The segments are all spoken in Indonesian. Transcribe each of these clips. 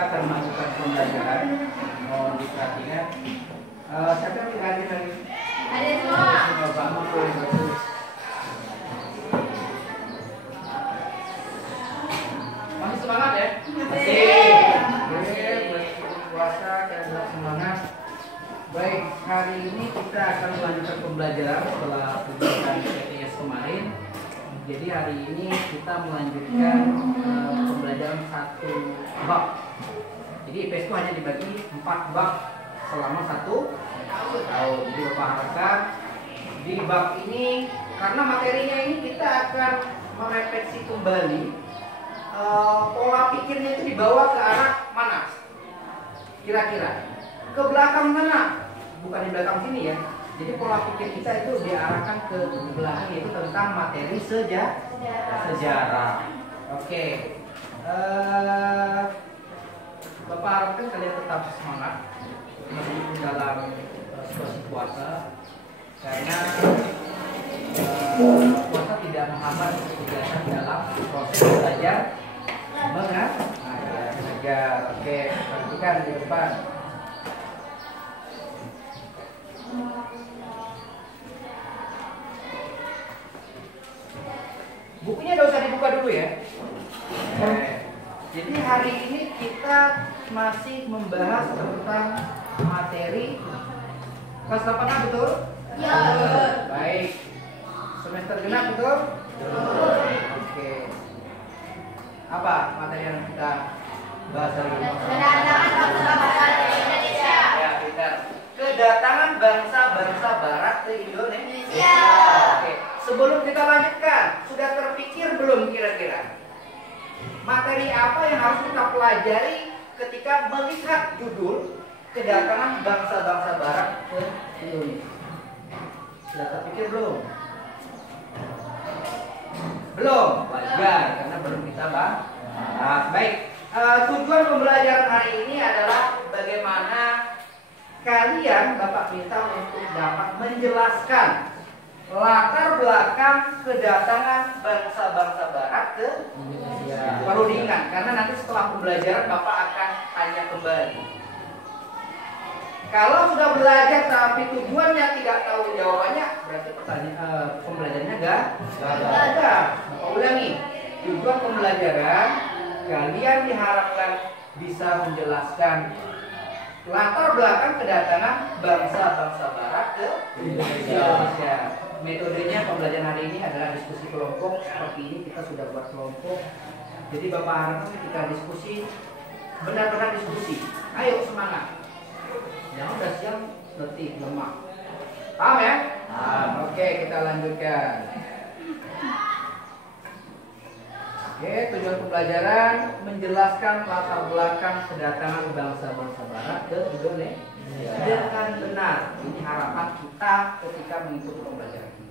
akan melanjutkan pembelajaran. Mohon diperhatikan. Siapa yang hadir lagi? Ada semua. Masih semangat ya? Masih. Oke, meskipun puasa dan tetap semangat. Baik, hari ini kita akan melanjutkan pembelajaran setelah pembelajaran PTS kemarin. Jadi hari ini kita melanjutkan pembelajaran satu bab. Jadi IPS itu hanya dibagi 4 bab selama 1 tahun. Jadi Bapak harapkan di bab ini, karena materinya ini kita akan merefleksi kembali pola pikirnya itu dibawa ke arah mana? Kira-kira ke belakang mana? Bukan di belakang sini ya. Jadi pola pikir kita itu diarahkan ke belakang, yaitu tentang materi sejarah. Oke. Bapak harapkan kalian tetap semangat meskipun dalam situasi puasa, karena puasa tidak menghambat kegiatan dalam proses belajar mengajar. Oke, perhatikan di depan. Bukunya udah usah dibuka dulu ya. Jadi hari ini kita masih membahas tentang materi kelas 8 betul? Ya. Baik. Semester genap betul? Betul. Oke. Apa materi yang kita bahas hari ini? Kedatangan bangsa-bangsa ke Indonesia. Ya, pintar. Kedatangan bangsa-bangsa barat ke Indonesia. Oke. Sebelum kita lanjutkan, sudah terpikir belum kira-kira materi apa yang harus kita pelajari ketika melihat judul kedatangan bangsa-bangsa barat ke Indonesia? Sudah terpikir belum? Belum, wajar karena belum kita bahas. Baik, tujuan pembelajaran hari ini adalah bagaimana kalian Bapak minta untuk dapat menjelaskan latar belakang kedatangan bangsa-bangsa barat ke Indonesia. Perlu diingat karena nanti setelah pembelajaran Bapak akan tanya kembali. Kalau sudah belajar tapi tujuannya tidak tahu jawabannya, berarti pembelajarannya enggak ada. Bapak ulangi. Tujuan pembelajaran kalian diharapkan bisa menjelaskan latar belakang kedatangan bangsa-bangsa barat ke Indonesia. Metodenya pembelajaran hari ini adalah diskusi kelompok. Seperti ini kita sudah buat kelompok. Jadi Bapak harapkan kita diskusi, benar-benar diskusi. Ayo semangat. Jangan udah siang letih lemah. Paham ya? Oke, kita lanjutkan. Oke, tujuan pembelajaran menjelaskan latar belakang kedatangan bangsa-bangsa barat ke Indonesia dengan benar. Ini harapan kita ketika mengikuti pembelajaran ini.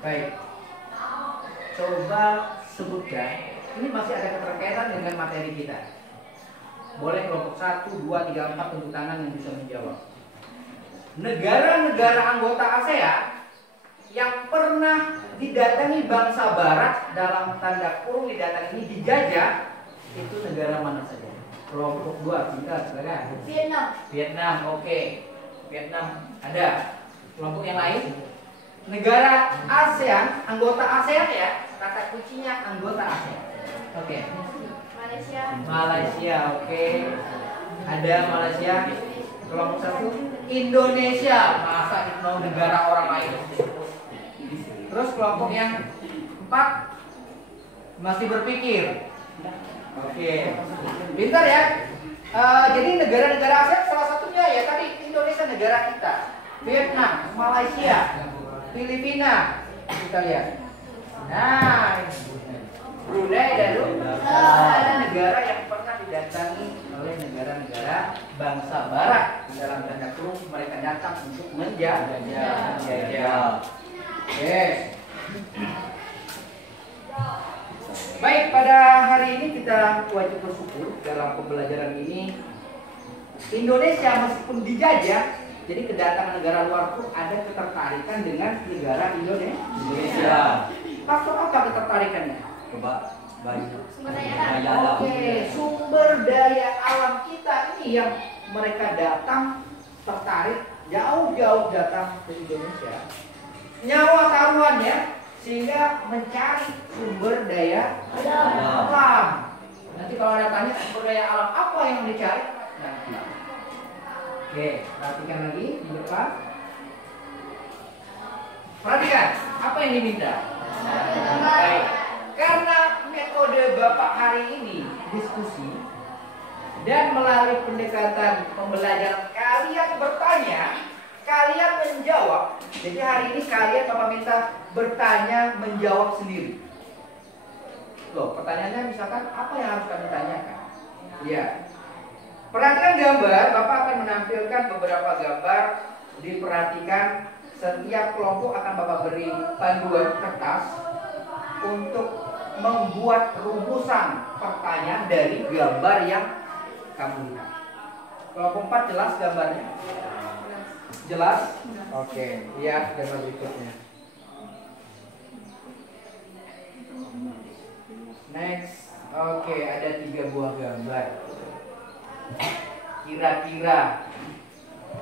Baik, coba sebutkan. Ini masih ada keterkaitan dengan materi kita. Boleh kelompok 1, 2, 3, 4 tepuk tangan yang bisa menjawab. Negara-negara anggota ASEAN yang pernah didatangi bangsa barat, dalam tanda kurung didatangi ini dijajah, itu negara mana saja? Kelompok 2, singkat silakan. Vietnam, oke. Vietnam ada. Kelompok yang lain? Negara ASEAN, anggota ASEAN ya, kata kuncinya anggota ASEAN. Oke. Malaysia, oke. Ada Malaysia. Kelompok 1 Indonesia. Masa itu mau negara orang lain? Terus kelompok yang 4 masih berpikir. Oke. Pintar ya. Jadi negara-negara ASEAN salah satunya ya tadi Indonesia negara kita. Vietnam, Malaysia, Filipina. Kita lihat. Nah, Brunei dan ada negara yang pernah didatangi oleh negara-negara bangsa barat. Dalam tanda kurung mereka datang untuk menjajah. Oke. Baik, pada hari ini kita wajib bersyukur dalam pembelajaran ini Indonesia meskipun dijajah, jadi kedatangan negara luar pun ada ketertarikan dengan negara Indonesia. Faktor apa ketertarikannya? Coba bayi. Sumber daya alam. Daya alam. Oke, sumber daya alam kita ini yang mereka datang tertarik jauh-jauh datang ke Indonesia. Nyawa taruhannya sehingga mencari sumber daya alam. Nanti kalau ada tanya sumber daya alam apa yang dicari? Nanti. Oke, perhatikan lagi di depan. Perhatikan, apa yang diminta? Baik. Karena metode Bapak hari ini diskusi dan melalui pendekatan pembelajaran kalian bertanya, kalian menjawab. Jadi hari ini kalian Bapak minta bertanya menjawab sendiri. Loh, pertanyaannya misalkan apa yang harus kami tanyakan? Ya. Perhatikan gambar, Bapak akan menampilkan beberapa gambar. Diperhatikan, setiap kelompok akan Bapak beri panduan kertas untuk membuat rumusan pertanyaan dari gambar yang kamu lihat. Kelompok 4 jelas gambarnya? Jelas? Oke, lihat gambar berikutnya. Next. Oke, ada 3 buah gambar. Kira-kira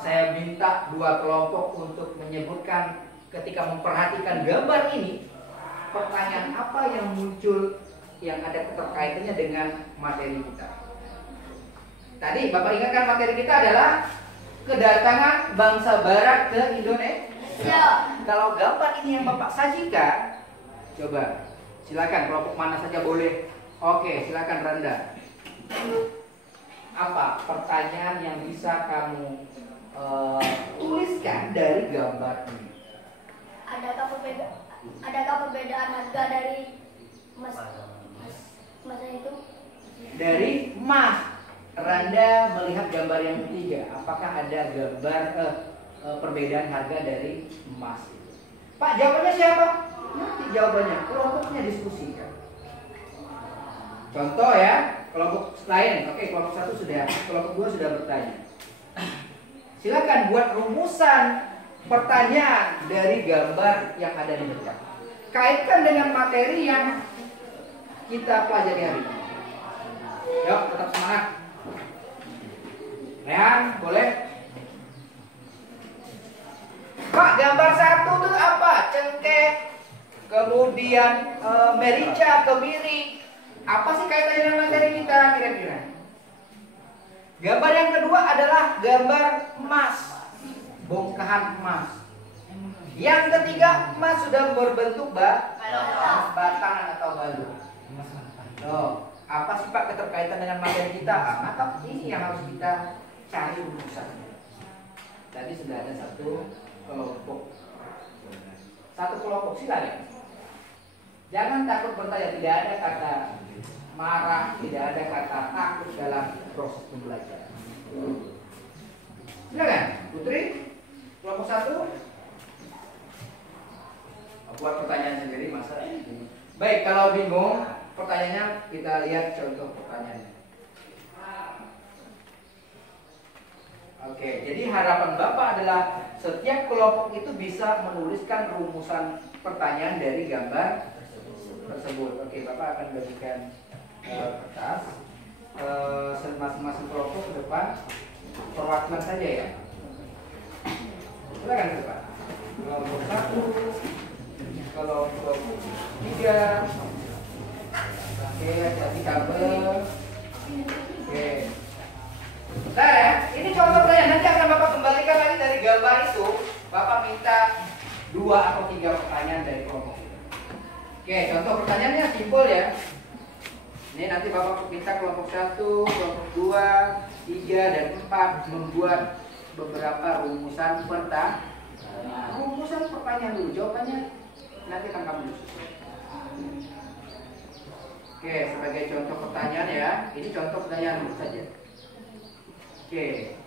saya minta 2 kelompok untuk menyebutkan ketika memperhatikan gambar ini, pertanyaan apa yang muncul yang ada keterkaitannya dengan materi kita. Tadi Bapak ingatkan materi kita adalah kedatangan bangsa barat ke Indonesia. Kalau gambar ini yang Bapak sajikan, coba silakan kelompok mana saja boleh. Oke, silakan Randa. Apa pertanyaan yang bisa kamu tuliskan dari gambar ini? Adakah perbedaan harga dari emas itu? Dari emas. Randa melihat gambar yang ketiga. Apakah ada gambar perbedaan harga dari emas? Pak, jawabannya siapa? Nanti jawabannya kelompoknya diskusikan. Contoh ya, kelompok lain. Oke, kelompok 1 sudah, kelompok 2 sudah bertanya. Silakan buat rumusan pertanyaan dari gambar yang ada di depan. Kaitkan dengan materi yang kita pelajari hari ini. Yuk, tetap semangat. Rehan, boleh? Pak, gambar 1 itu apa? Cengkeh, kemudian merica, kemiri. Apa sih kaitannya dengan materi kita kira-kira? Gambar yang kedua adalah gambar emas, bongkahan emas. Yang ketiga, emas sudah berbentuk batangan atau balur. Oh, apa sih Pak keterkaitan dengan materi kita? Maka ini yang harus kita cari rumusannya. Tadi sudah ada 1 kelompok. 1 kelompok silakan. Jangan takut bertanya, tidak ada kata marah, tidak ada kata takut dalam proses pembelajaran. Silakan, Putri, kelompok 1. Buat pertanyaan sendiri masa ini. Baik, kalau bingung pertanyaannya kita lihat contoh pertanyaannya. Oke, jadi harapan Bapak adalah setiap kelompok itu bisa menuliskan rumusan pertanyaan dari gambar tersebut. Oke, Bapak akan bagikan kertas masing-masing kelompok ke depan, perwakilan saja ya. Silakan ke depan. Kelompok 1, kelompok 3. Oke, hati-hati kabel. Oke. Bentar ya, ini contoh pertanyaan. Nanti akan Bapak kembalikan lagi dari gambar itu. Bapak minta 2 atau 3 pertanyaan dari kelompok itu. Oke, contoh pertanyaannya simpel ya. Ini nanti Bapak minta kelompok 1, kelompok 2, 3, dan 4 membuat beberapa rumusan pertanyaan. Rumusan pertanyaan dulu, jawabannya nanti akan kamu susun. Oke, sebagai contoh pertanyaan ya. Ini contoh pertanyaan dulu saja. Oke.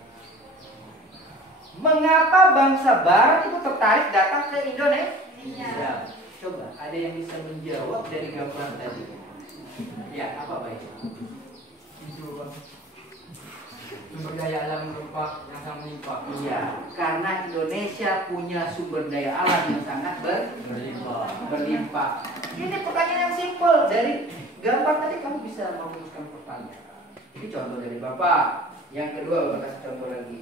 Mengapa bangsa barat itu tertarik datang ke Indonesia? Ya. Coba, ada yang bisa menjawab dari gambar tadi? Ya, apa baik? Sumber daya alam berupa yang sangat melimpah. Iya, karena Indonesia punya sumber daya alam yang sangat berlimpah. Ini pertanyaan yang simpel. Dari gambar tadi kamu bisa merumuskan pertanyaan. Ini contoh dari Bapak. Yang kedua, Bapak kasih contoh lagi.